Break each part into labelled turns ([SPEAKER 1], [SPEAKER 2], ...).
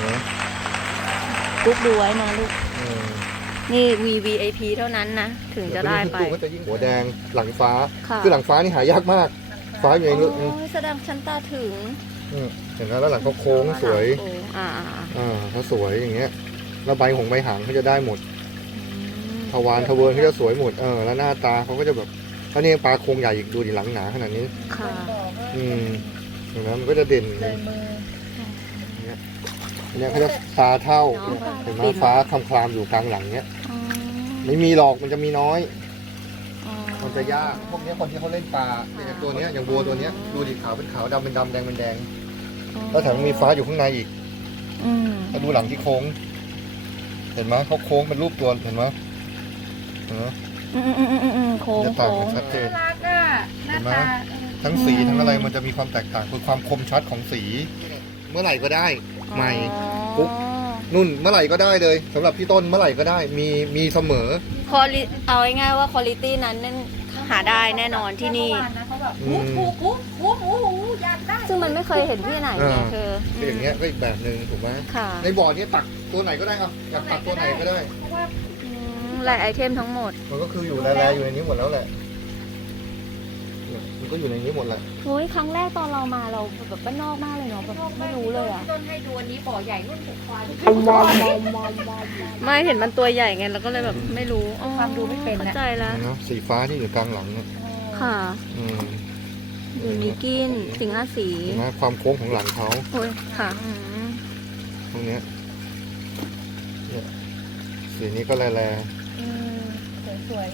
[SPEAKER 1] ลูกดูไว้นะลูกนี่ VVIP เท่านั้นนะถึงจะได้ไป
[SPEAKER 2] ก็จะยิ่งหัวแดงหลังฟ้า
[SPEAKER 1] ค่ะ
[SPEAKER 2] คือหลังฟ้านี่หายากมากฟ้าอยู่ในนู้น
[SPEAKER 1] แสดงชั้นตาถึง
[SPEAKER 2] เห็นไหมแล้วหลังเขาโค้งสวยเขาสวยอย่างเงี้ยแล้วใบหงใบหางเขาจะได้หมดทวารทะเวิร์นเขาจะสวยหมดแล้วหน้าตาเขาก็จะแบบถ้านี่ปลาโครงใหญ่อีกดูดิหลังหนาขนาดนี้
[SPEAKER 1] ค่ะ
[SPEAKER 2] เห็นไหมมันก็จะเด่นเนี่ยเขาจะตาเท่าเห็นไหมฟ้าคลามอยู่กลางหลังเนี้ยไม่มีหรอกมันจะมีน้อยมันจะยากพวกนี้คนที่เขาเล่นปลาอย่างตัวเนี้ยอย่างวัวตัวเนี้ยดูดิขาวเป็นขาวดำเป็นดำแดงเป็นแดงแล้วแถมมีฟ้าอยู่ข้างในอีกแล้วดูหลังที่โค้งเห็นไหมเขาโค้งเป็นรูปตัวเห็นไหม
[SPEAKER 1] โค้ง
[SPEAKER 2] จะต่างกันชัดเจนเห็นไหมทั้งสีทั้งอะไรมันจะมีความแตกต่างคือความคมชัดของสีเมื่อไหร่ก็ได้ใหม่ปุ๊บนุ่นเมื่อไหร่ก็ได้เลยสำหรับพี่ต้นเมื่อไหร่ก็ได้มีเสมอ
[SPEAKER 1] เอาง่ายๆว่าคุณภาพนั้นหาได้แน่นอนที่นี่ซึ่งมันไม่เคยเห็นที่ไหนไงเธอ
[SPEAKER 2] อย่างเงี้ยก็อีกแบบหนึ่งถูกไหมในบ่อนี้ตักตัวไหนก็ได้ครับอยากตักตัวไหนก็ได้
[SPEAKER 1] หลายไอเทมทั้งหมด
[SPEAKER 2] มันก็คืออยู่แร่ๆอยู่ในนี้หมดแล้วแหละมันก็อยู่ในนี้หมดแหละ
[SPEAKER 1] โอ้ยครั้งแรกตอนเรามาเราแบบบ้านนอกมากเลยเนาะแบบไม่รู้เลยอ่ะ
[SPEAKER 3] ต้นให้ดูอันนี้บ่อใหญ่รุ่นถูกควาย
[SPEAKER 1] ไม่เห็นมันตัวใหญ่ไงเราก็เลยแบบไม่รู้
[SPEAKER 3] ความดูไม่เป็น
[SPEAKER 1] เข้าใจแล้ว
[SPEAKER 2] สีฟ้าที่อยู่กลางหลังเนี่ย
[SPEAKER 1] ค่ะอยู่มีกินสิงห์สี
[SPEAKER 2] นะความโค้งของหลังเขา
[SPEAKER 1] โอ้ยค่ะ
[SPEAKER 2] ตรงเนี้ยสีนี้ก็แร่
[SPEAKER 3] สวย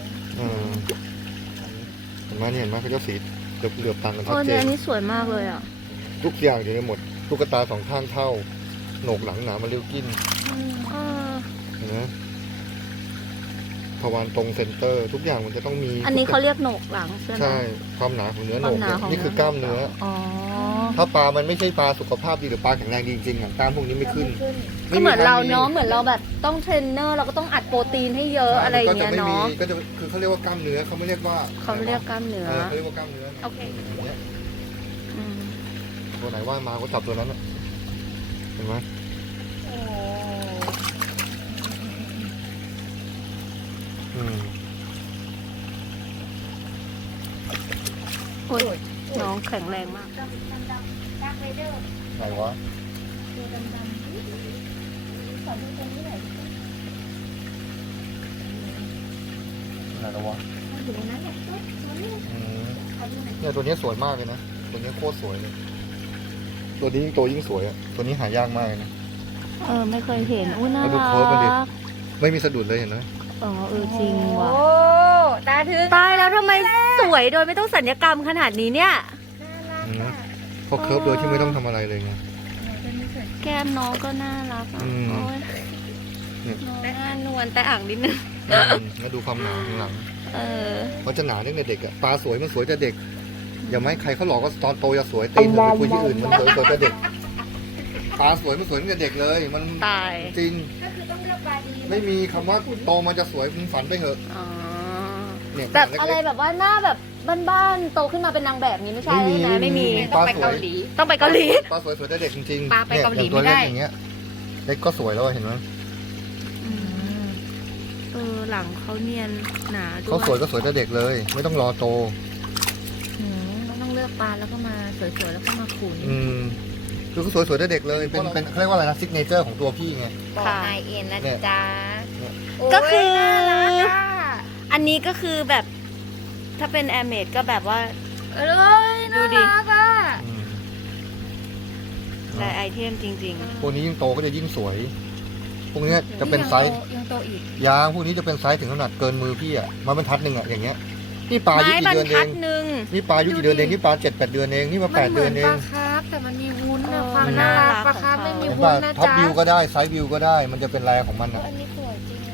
[SPEAKER 2] เห็นไหมเนี่ยเห็นไหมเขาจะสีเหลือบต่างกันชัดเจน
[SPEAKER 1] อันนี้สวยมากเลยอ่ะ
[SPEAKER 2] ทุกอย่างอยู่ในหมดตุ๊กตาสองข้างเท่าโหนกหลังหนามาเรียวกินเห็นไหมทวารตรงเซนเตอร์ทุกอย่างมันจะต้องมี
[SPEAKER 1] อันนี้เขาเรียกโหนกหลังใช่
[SPEAKER 2] ความหนาของเนื้อโหนกนี่คือกล้ามเนื้อถ้าปลามันไม่ใช่ปลาสุขภาพดีหรือปลาแข็งแรงดีจริงๆกล้ามพวกนี้ไม่ขึ้น
[SPEAKER 1] ก็เหมือนเราเนาะเหมือนเราแบบต้องเทรนเนอร์เราก็ต้องอัดโปรตีนให้เยอะอะไรอย่างเงี้ยเนาะ
[SPEAKER 2] ก็จะคือเขาเรียกว่ากล้ามเนื้อเขาไม่เรียกว่า
[SPEAKER 1] เขาเรียกกล้ามเนื้อ
[SPEAKER 2] เขาเรียกว่ากล้ามเนื้อ
[SPEAKER 1] โอเค
[SPEAKER 2] ตัวไหนว่ามาก็จับตัวนั้นเห็นไหม
[SPEAKER 1] โอ้ยน้องแข็งแรงมาก
[SPEAKER 2] ไหนวะไหนแล้ววะเนี่ยตัวนี้สวยมากเลยนะตัวนี้โคตรสวยเลยตัวนี้ยิ่งโตยิ่งสวยอ่ะตัวนี้หายากมากเลยนะ
[SPEAKER 1] ไม่เคยเห็นน่ารัก
[SPEAKER 2] ไม่มีสะดุดเลยเห็นไหม
[SPEAKER 1] จริงว่ะ
[SPEAKER 3] ตาถึง
[SPEAKER 1] ตายแล้วทำไมสวยโดยไม่ต้องสัญญกรรมขนาดนี้เนี่ย
[SPEAKER 2] เขาเคิร์ฟโดยที่ไม่ต้องทำอะไรเลยไง
[SPEAKER 1] แก้มน้องก็น่ารักน้องนวลแต่อ่างนิดนึง
[SPEAKER 2] แล้วดูความหนาข้างหลังเขาจะหนาตั้งแต่เด็กอ่ะตาสวยมันสวยแต่เด็กอย่าไม่ใครเขาหลอกว่าตอนโตจะสวยตีนไปคุยที่อื่นมันสวยแต่เด็กตาสวยมันสวยตั้งแต่เด็กเลยมัน
[SPEAKER 1] ตาย
[SPEAKER 2] จริง
[SPEAKER 3] ก็คือต้องเลือกปลาดี
[SPEAKER 2] ไม่มีคำว่าโตมันจะสวยมึงฝันไปเถอะ
[SPEAKER 1] แบบอะไรแบบว่าหน้าแบบบ้านๆโตขึ้นมาเป็นนางแบบนี้ไม่ใช่นะไม่มี
[SPEAKER 3] ต้องไปเกาหลี
[SPEAKER 1] ต้องไปเกาหลี
[SPEAKER 2] ปลาสวยสวยแต่เด็กจริง
[SPEAKER 3] ๆปลาไปเกาหลีไม่ได้
[SPEAKER 2] อย่างเงี้ยเล็กก็สวยแล้วเห็นไหม
[SPEAKER 1] หลังเขาเนียนหนาด้วย
[SPEAKER 2] เขาสวยก็สวยแต่เด็กเลยไม่ต้องรอโต
[SPEAKER 1] ต้องเลือกปลาแล้วก็มาสวยๆแล้วก็มาขุน
[SPEAKER 2] คือเขาสวยๆแต่เด็กเลยเป็นเขาเรียกว่าอะไรนะซิกเนเจอร์ของตัวพี่ไง
[SPEAKER 3] ค่ะไอนะจ๊ะ
[SPEAKER 1] ก็คืออันนี้ก็คือแบบถ้าเป็นแอร์เมดก็แบบว่า
[SPEAKER 3] ดูดิ
[SPEAKER 1] หลายไอเทมจริง
[SPEAKER 2] ๆพวกนี้ยิ่งโตก็จะยิ่งสวยพวกนี้จะเป็นไซส์
[SPEAKER 3] ยังโตอีก
[SPEAKER 2] ยางพวกนี้จะเป็นไซส์ถึงขนาดเกินมือพี่อ่ะมันเป็นทัดหนึ่งอ่ะอย่างเงี้ยนี่ปลายุกี่เดือนเองนี่ปลายุกี่เดือนเองนี่ปลา7-8 เดือนเองนี่มา8 เดือนเอง
[SPEAKER 3] ปลาคาร์ฟแต่มันมีวุ้นนะความน่ารักปลาคาร์ฟไม่มีวุ้นนะจ๊ะ
[SPEAKER 2] ท็อปวิวก็ได้ไซส์วิวก็ได้มันจะเป็นลายของมันอ่ะ
[SPEAKER 3] อันนี้สวยจริง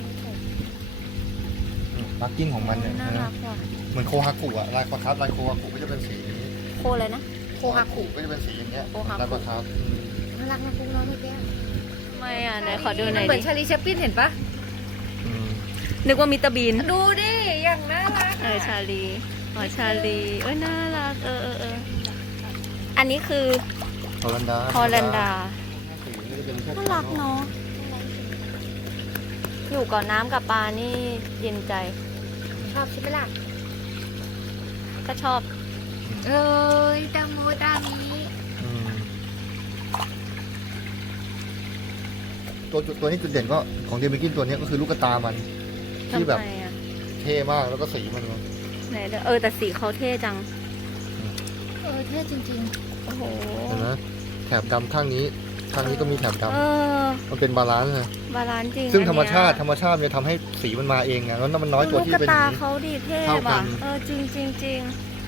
[SPEAKER 2] มาร์กิ้งของมันเนี่ยเหมือนโคฮากุอ่ะลายปลาคาร์ฟลายโคฮากุก็จะเป็นสีนี้
[SPEAKER 1] โคอะไรนะ
[SPEAKER 3] โคฮากุ
[SPEAKER 2] ก็จะเป็นสีอย่างเงี้ยลายปลาคาร์ฟ
[SPEAKER 3] น่ารักนะพวกน้องไม่แก้
[SPEAKER 1] ไม่ไหนขอดูหน่อยดิ
[SPEAKER 3] เหมือนชาลีแชปปินเห็นปะ
[SPEAKER 1] นึกว่ามิสเตอร์บีน
[SPEAKER 3] ดูดิอย่างน่ารัก
[SPEAKER 1] ชาลีน่ารักอันนี้คือ
[SPEAKER 2] ฮอลันดา
[SPEAKER 1] น่ารักเนาะอยู่กับน้ำกับปลานี่เย็นใจ
[SPEAKER 3] ชอบใช่ไหมล่ะ
[SPEAKER 1] ก็ชอบ
[SPEAKER 3] เอ้ยตาโมตามี
[SPEAKER 2] อืมตัวนี้จุดเด่นก็ของเดมิกินตัวเนี้ยก็คือลูกตามันที่แบบ
[SPEAKER 1] ทำไมอะ
[SPEAKER 2] เท่มากแล้วก็สีมัน
[SPEAKER 1] ไหนเด้อแต่สีเขาเท่จัง
[SPEAKER 3] เท่จริง
[SPEAKER 1] โอ้โห
[SPEAKER 2] เห็นไหมแถบดำข้างนี้ก็มีแถบด
[SPEAKER 1] เออ
[SPEAKER 2] ำมันเป็นบาลานซ์นะ
[SPEAKER 1] บาลานซ์จริง
[SPEAKER 2] ซึ่งธรรม
[SPEAKER 1] อัน
[SPEAKER 2] ชา
[SPEAKER 1] เนี้
[SPEAKER 2] ติเนี่ยทำให้สีมันมาเองไงแล้วมันน้อยตัว
[SPEAKER 1] ลูก
[SPEAKER 2] ที่
[SPEAKER 1] กระ
[SPEAKER 2] เป็นอ
[SPEAKER 1] ตา
[SPEAKER 2] ย่างนี้
[SPEAKER 1] เขาดีเท่
[SPEAKER 2] เท่ากั
[SPEAKER 1] ว่ะ
[SPEAKER 2] น
[SPEAKER 1] จริงจริงจริง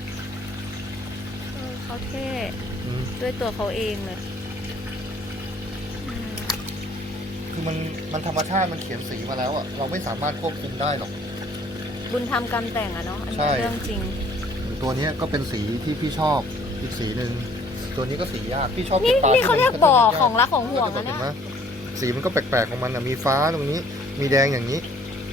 [SPEAKER 1] เขาเท่
[SPEAKER 2] อืม
[SPEAKER 1] ด้วยตัวเขาเองเลยอืม
[SPEAKER 2] คือมันธรรมชาติมันเขียนสีมาแล้วอ่ะเราไม่สามารถควบคุมได้หรอก
[SPEAKER 1] บุญทำกรรมแต่งอะเนาะอัน
[SPEAKER 2] ใช่
[SPEAKER 1] นี้เรื่องจริง
[SPEAKER 2] ตัวเนี้ยก็เป็นสีที่พี่ชอบอีกสีหนึ่งตัวนี้ก็สียากพี่ชอบ
[SPEAKER 1] นี่
[SPEAKER 2] ก็บปลา
[SPEAKER 1] นี่เขาเรียกบ่อของรัก
[SPEAKER 2] ก
[SPEAKER 1] ของห่วง
[SPEAKER 2] ก็
[SPEAKER 1] อะ
[SPEAKER 2] จะ
[SPEAKER 1] เนี่ย
[SPEAKER 2] เห็นไหมสีมันก็แปลกๆของมันอ่ะมีฟ้าตรงนี้ มีแดงอย่างนี้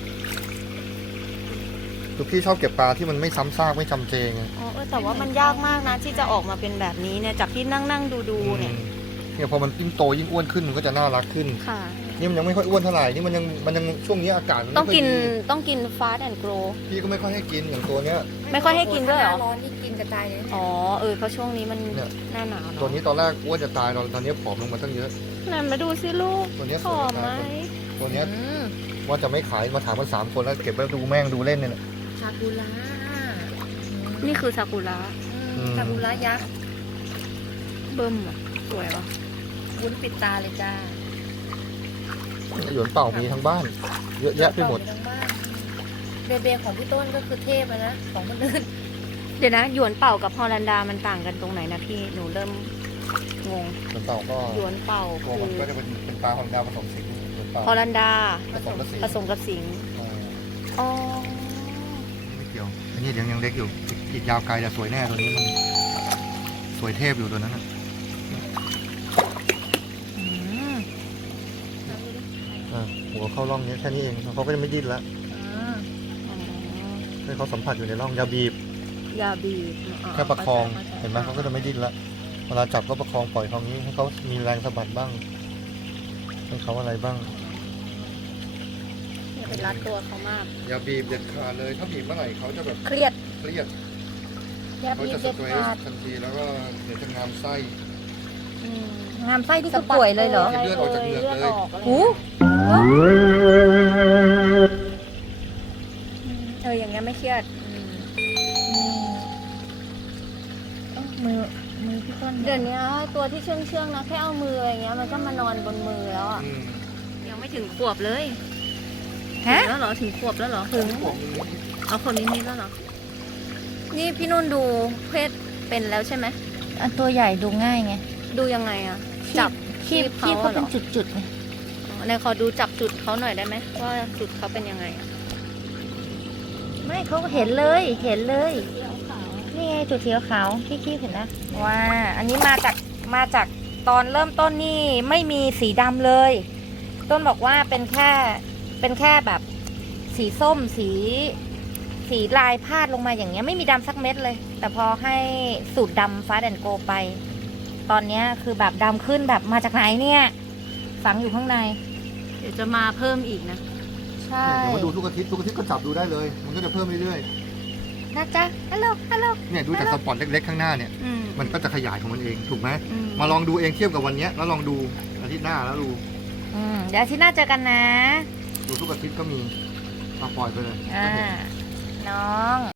[SPEAKER 2] คือพี่ชอบเก็บปลาที่มันไม่ซ้ำซากไม่จำเจไง
[SPEAKER 1] อ๋อแต่ว่ามันยากมากนะที่จะออกมาเป็นแบบนี้เนี่ยจากที่นั่งดูเนี่ย
[SPEAKER 2] เนี่ยพอมันยิ่งโตยิ่งอ้วนขึ้นมันก็จะน่ารักขึ้น
[SPEAKER 1] ค่ะ
[SPEAKER 2] นี่มันยังไม่ค่อยอ้วนเท่าไหร่นี่มันยังช่วงนี้อากาศมัน
[SPEAKER 1] ต้อง
[SPEAKER 2] ไม่ค่ย
[SPEAKER 1] กิน
[SPEAKER 2] ดี
[SPEAKER 1] ต้องกินฟาสต์แอนด์โกร
[SPEAKER 2] พี่ก็ไม่ค่อยให้กินอย่างตัวเนี้ย
[SPEAKER 3] ๆ
[SPEAKER 1] ไม่ค่อยให้กินด้วยเหรอ
[SPEAKER 3] ร้อนนี่กินกระจายเลย
[SPEAKER 1] อ๋อเพราะช่วงนี้มัน
[SPEAKER 2] เนี่ย
[SPEAKER 1] หน้าหนาวเนาะ
[SPEAKER 2] ตัวนี้ตอนแรกอ้วนจะตายตอนนี้ผอมลงมาตั้งเยอะ
[SPEAKER 1] ไหนมาดูสิลูก
[SPEAKER 2] ตัวเนี้ย
[SPEAKER 1] ผอมไหม
[SPEAKER 2] ตัวเนี้ย
[SPEAKER 3] อืม
[SPEAKER 2] ว่าจะไม่ขายมาถามกัน3 คนแล้วเก็บไว้ดูแม่งดูเล่นเนี่ยแหละ
[SPEAKER 3] ซากุระ
[SPEAKER 1] นี่คือซากุระ
[SPEAKER 3] ซากุระยักษ์
[SPEAKER 1] เบิ่มอะสวยว่ะ
[SPEAKER 3] วุ้นปิดตาเลยจ้า
[SPEAKER 2] หยวนเป่ามีทั้งบ้าน เยอะแยะไปหมด
[SPEAKER 3] ทั้งบ้านเบเบของพี่ต้นก็คือเทพอะนะของคนอื่น
[SPEAKER 1] เดี๋ยวนะหยวนเป่ากับฮอลันดามันต่างกันตรงไหนนะพี่หนูเริ่มงง
[SPEAKER 2] หยวนเป่าก็
[SPEAKER 1] หยวนเป่า
[SPEAKER 2] ตัว
[SPEAKER 1] คื
[SPEAKER 2] มัน
[SPEAKER 1] อ
[SPEAKER 2] ก็จะเป็นปลาของดาวผสมสิงห์หยวนเป่า
[SPEAKER 1] ฮอลันดา
[SPEAKER 2] ผสมกับสิงห์
[SPEAKER 1] ผสมกับสิงห์
[SPEAKER 2] อ่า
[SPEAKER 1] อ๋อ
[SPEAKER 2] ไม่เกี่ยวอันนี้ยังเล็กอยู่อีกยาวไกลแต่สวยแน่ตัวนี้มันสวยเทพอยู่ตัวนั้นน่ะ
[SPEAKER 1] อืม
[SPEAKER 2] หัวเข้าร่องนี้แค่นี้เองแล้วเขาก็จะไม่ดิ้นละ
[SPEAKER 1] อ๋อ
[SPEAKER 2] ให้เขาสัมผัสอยู่ในร่องอยาบีบ
[SPEAKER 1] ยาบีบ
[SPEAKER 2] แค่ประคอง
[SPEAKER 1] ข้าใจ
[SPEAKER 2] เห็นไหมเขาก็จะไม่ดิ้นละเวลาจับก็ประคองปล่อยเขางี้ให้เขามีแรงสะบัดบ้างให้เขาอะไรบ้าง
[SPEAKER 1] อย่าไปรัดตัวเขามาก
[SPEAKER 2] อย่าบีบเด็ดขาดเลยถ้าบีบเมื่อไหร่เขาจะแบบ
[SPEAKER 1] เครียด
[SPEAKER 2] เครียด
[SPEAKER 3] อย่า
[SPEAKER 2] เขา
[SPEAKER 3] บีบ
[SPEAKER 2] จะส
[SPEAKER 3] เด็ด
[SPEAKER 2] เตรส
[SPEAKER 3] ขาด
[SPEAKER 2] ทันทีแล้วก็เดี๋ยวจะงามไส้
[SPEAKER 3] งามไส้ที่คือป่วยเลยเหรอ
[SPEAKER 2] เลือดออกจากเหงือกเลย
[SPEAKER 1] หู อย่างเงี้ยไม่เครียด
[SPEAKER 3] มือพี่ต้น
[SPEAKER 1] เดี๋ยวนี้ตัวที่เชื่องๆนะแค่เอามืออะไรเงี้ยมันก็มานอนบนมือแล้วอ่ะ
[SPEAKER 2] อืม
[SPEAKER 1] ยังไม่ถึงขวบเลย
[SPEAKER 3] ฮะ
[SPEAKER 1] ถึงแล้วเหรอถึงขวบแล้วเหรอ
[SPEAKER 3] ถึง
[SPEAKER 1] เอาคนนิดๆแล้วเหรอนี่พี่นุ่นดูเพศเป็นแล้วใช่ไหม
[SPEAKER 3] อันตัวใหญ่ดูง่ายไง
[SPEAKER 1] ดูยังไงอ่ะจับ
[SPEAKER 3] คีบ
[SPEAKER 1] คีบ
[SPEAKER 3] เขา
[SPEAKER 1] เขาเหรอ
[SPEAKER 3] เป็นจุดๆไง
[SPEAKER 1] ในขอดูจับจุดเขาหน่อยได้ไหมว่าจุดเขาเป็นยังไงอ่ะ
[SPEAKER 3] ไม่เขาเห็นเลยเห็นเลย นี่ไงจุดเขียวขาวที่คีบเห็นนะว้าอันนี้มาจากตอนเริ่มต้นนี่ไม่มีสีดำเลย ต้นบอกว่าเป็นแค่แบบสีส้มสีลายพาดลงมาอย่างเงี้ยไม่มีดำสักเม็ดเลย แต่พอให้สูตรดำฟ้าแดนโกไป ตอนเนี้ยคือแบบดำขึ้นแบบมาจากไหนเนี่ยฝังอยู่ข้างใน
[SPEAKER 1] เดี๋ยวจะมาเพิ่มอีกนะ
[SPEAKER 3] ใช่
[SPEAKER 2] เนี่ยเดี๋ยวมาดูทุกอาทิตย์ก็จับดูได้เลย มันก็จะเพิ่มเรื่อย
[SPEAKER 3] นะจ๊ะฮัลโหล
[SPEAKER 2] ๆเนี่ยดูจากสปอตเล็กๆข้างหน้าเนี่ย
[SPEAKER 1] อืม
[SPEAKER 2] มันก็จะขยายของมันเองถูกไหม
[SPEAKER 1] อืม
[SPEAKER 2] มาลองดูเองเทียบกับวันเนี้ยแล้วลองดูอาทิตย์หน้าแล้วดู
[SPEAKER 3] เดี๋ยวอาที่หน้าเจอกันนะ
[SPEAKER 2] ดูทุกอาทิตย์ก็มีเอาปล่อยไปเลย
[SPEAKER 3] น้อง